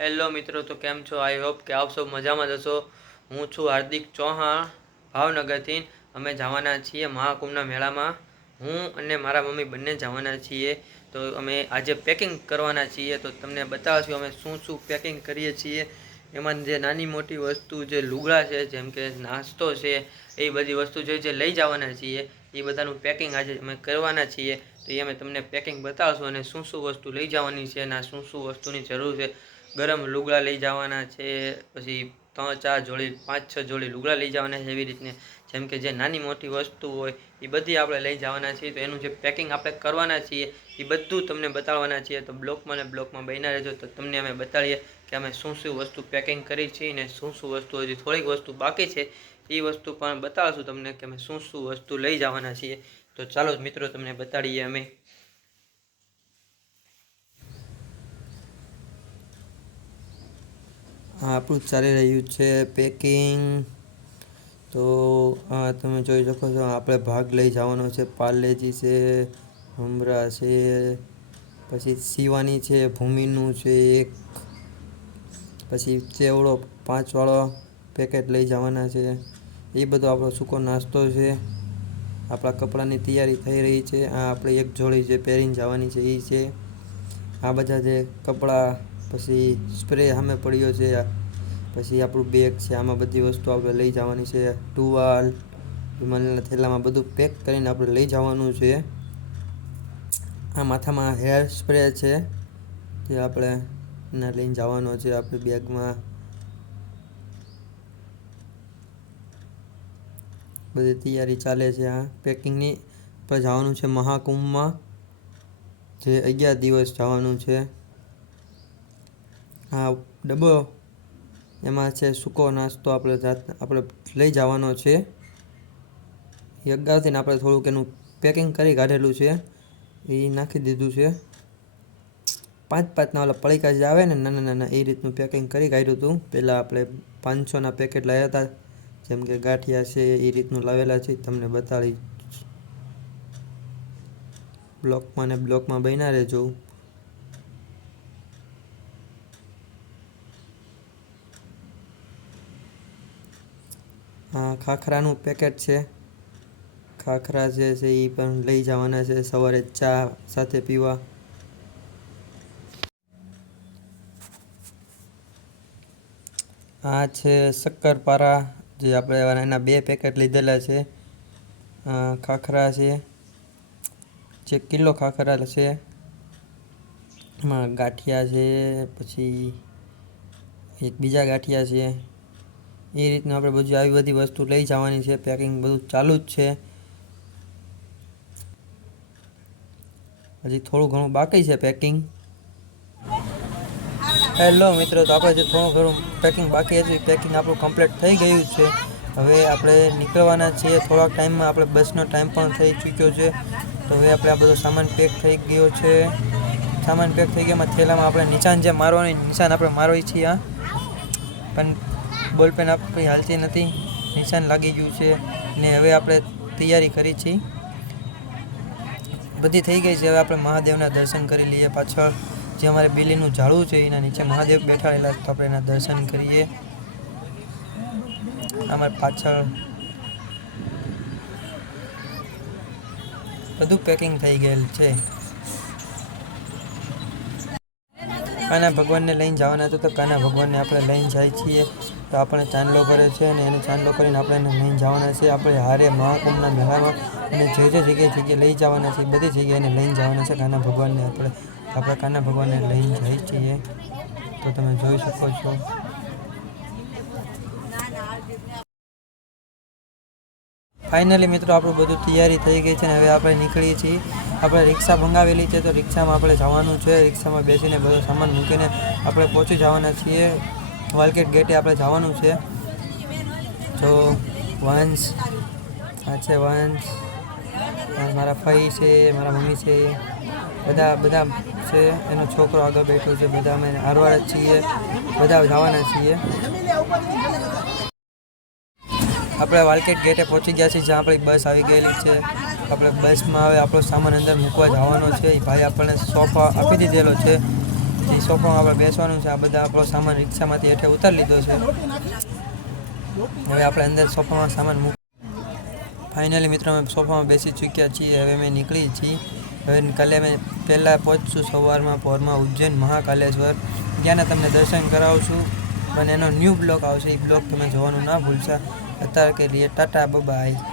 Hello મિત્રો, તો કેમ છો? આઈ હોપ કે આપ સૌ મજામાં જ હશો. હું છું હાર્દિક ચૌહાણ ભાવનગરથી. અમે જવાના છીએ મહાકુંભના મેળામાં. હું અને મારા મમ્મી બંને જવાના છીએ. તો અમે આજે પેકિંગ કરવાના છીએ, તો તમને બતાવશું અમે શું શું પેકિંગ કરીએ છીએ. એમાં જે નાની મોટી વસ્તુ, જે લુગડા છે, જેમ કે નાસ્તો છે, એ બધી વસ્તુ જે લઈ જવાના છીએ, એ બધાનું પેકિંગ આજે અમે કરવાના છીએ. તો એ અમે તમને પેકિંગ બતાવશું અને શું શું વસ્તુ લઈ જવાની છે અને શું શું વસ્તુની જરૂર છે. ગરમ લુગડા લઈ જવાના છે, પછી 3-4 જોડી 5-6 જોડી લુગડા લઈ જવાના છે. એવી રીતને જેમ કે જે નાની મોટી વસ્તુ હોય એ બધી આપણે લઈ જવાના છીએ. તો એનું જે પેકિંગ આપણે કરવાના છીએ એ બધું તમને બતાવવાના છીએ. તો બ્લોકમાં બન્યા રહેજો, તો તમને અમે બતાડીએ કે અમે શું શું વસ્તુ પેકિંગ કરી છે અને શું શું વસ્તુ, હજી થોડીક વસ્તુ બાકી છે એ વસ્તુ પણ બતાવશું તમને કે અમે શું શું વસ્તુ લઈ જવાના છીએ. તો ચાલો મિત્રો, તમને બતાડીએ અમે. આપણું ચાલી રહ્યું છે પેકિંગ. તો તમે જોઈ શકો છો, આપણે ભાગ લઈ જવાનો છે. પાર્લેજી છે, મમરા છે, પછી શિવાની છે, ભૂમિનું છે એક, પછી ચેવડો 5 વાળો પેકેટ લઈ જવાના છે. એ બધો આપણો સૂકો નાસ્તો છે. આપણા કપડાની તૈયારી થઈ રહી છે. આ આપણે એક જોડી જે પહેરીને જવાની છે એ છે. આ બધા જે કપડાં, પછી સ્પ્રે સામે પડ્યો છે, પછી આપણું બેગ છે, આમાં બધી વસ્તુ આપણે લઈ જવાની છે. ટુવાલ, વિમલના થેલામાં બધું પેક કરીને આપણે લઈ જવાનું છે. આ માથામાં હેર સ્પ્રે છે, જે આપણે ના લઈને જવાનો છે આપણી બેગમાં. બધી તૈયારી ચાલે છે. આ પેકિંગની પર જવાનું છે મહાકુંભમાં, જે 11 દિવસ જવાનું છે. આ ડબ્બો, એમાં છે સૂકો નાસ્તો આપણે લઈ જવાનો છે. એ અગાઉથી આપણે થોડુંક એનું પેકિંગ કરી કાઢેલું છે, એ નાખી દીધું છે. 5-5ના ઓલા પડીકા જે આવે ને નાના નાના, એ રીતનું પેકિંગ કરી કાઢ્યું હતું. પહેલાં આપણે 500ના પેકેટ લાવ્યા હતા, જેમ કે ગાંઠિયા છે એ રીતનું લાવેલા છે. તમને બતાડી, બ્લોકમાં બન્યા રહેજો. આ ખાખરાનું પેકેટ છે. ખાખરા જે છે એ પણ લઈ જવાના છે સવારે ચા સાથે પીવા. આ છે શક્કરપારા, જે આપણે એના 2 પેકેટ લીધેલા છે. ખાખરા છે, જે કિલો ખાખરા છે. એમાં ગાંઠિયા છે, પછી એક બીજા ગાંઠિયા છે. એ રીતનું આપણે બધું આવી બધી વસ્તુ લઈ જવાની છે. પેકિંગ બધું ચાલુ જ છે. હજી થોડું ઘણું બાકી છે પેકિંગ. હેલો મિત્રો, તો આપણે જે થોડું ઘણું પેકિંગ બાકી હતું, પેકિંગ આપણું કમ્પ્લીટ થઈ ગયું છે. હવે આપણે નીકળવાના છીએ. થોડાક ટાઈમમાં આપણે બસનો ટાઈમ પણ થઈ ચૂક્યો છે. તો હવે આપણે આ બધો સામાન પેક થઈ ગયો છે. સામાન પેક થઈ ગયામાં થેલામાં આપણે નિશાન જે મારવાની, નિશાન આપણે મારવી છીએ, પણ બોલપેન આપણી હાલતી નથી. નિશાન લાગી ગયું છે ને હવે આપણે તૈયારી કરી છીએ, બધી થઈ ગઈ છે. હવે આપણે મહાદેવના દર્શન કરી લઈએ. પાછળ જે અમારે બિલીનું ઝાડવું છે એના નીચે મહાદેવ બેઠાડેલા, તો આપણે એના દર્શન કરીએ. અમારે પાછળ બધું પેકિંગ થઈ ગયેલ છે. કાના ભગવાનને લઈને જવાના હતા, તો કાના ભગવાનને આપણે લઈને જાય છીએ. તો આપણે ચાંદલો કરે છે અને એને ચાંદલો કરીને આપણે એને લઈને જવાના છે. આપણે હારે મહાકુંભના મેળામાં અને જે જગ્યાએ લઈ જવાના છે, બધી જગ્યાએ એને લઈને જવાના છે. કાના ભગવાનને આપણે કાના ભગવાનને લઈને જઈએ છીએ. તો તમે જોઈ શકો છો. ફાઇનલી મિત્રો, આપણું બધું તૈયારી થઈ ગઈ છે અને હવે આપણે નીકળીએ છીએ. આપણે રિક્ષા મંગાવેલી છે, તો રિક્ષામાં આપણે જવાનું છે. રિક્ષામાં બેસીને બધો સામાન મૂકીને આપણે પહોંચી જવાના છીએ. વાલકેટ ગેટે આપણે જવાનું છે. તો વંશ, આ છે વંશ, મારા ફઈ છે, મારા મમ્મી છે, બધા છે. એનો છોકરો આગળ બેઠો છે. બધા અમે હારવાર જ છીએ, બધા જવાના છીએ. આપણે વાલકેટ ગેટે પહોંચી ગયા છીએ, જ્યાં આપણી બસ આવી ગયેલી છે. આપણે બસમાં હવે આપણો સામાન અંદર મૂકવા જવાનો છે. એ ભાઈ આપણને સોફા આપી દીધેલો છે. એ સોફામાં આપણે બેસવાનું છે. આ બધા આપણો સામાન રિક્ષામાંથી હેઠે ઉતારી લીધો છે. હવે આપણે અંદર સોફામાં સામાન ફાઇનલી મિત્રો અમે સોફામાં બેસી ચૂક્યા છીએ. હવે અમે નીકળી છીએ. હવે કાલે અમે પહેલાં પહોંચશું સવારમાં પોરમાં ઉજ્જૈન મહાકાલેશ્વર. ત્યાંના તમને દર્શન કરાવું પણ એનો ન્યૂ બ્લોગ આવશે. એ બ્લોગ તમે જોવાનું ના ભૂલશો. અત્યારે કે ટાટા બાય.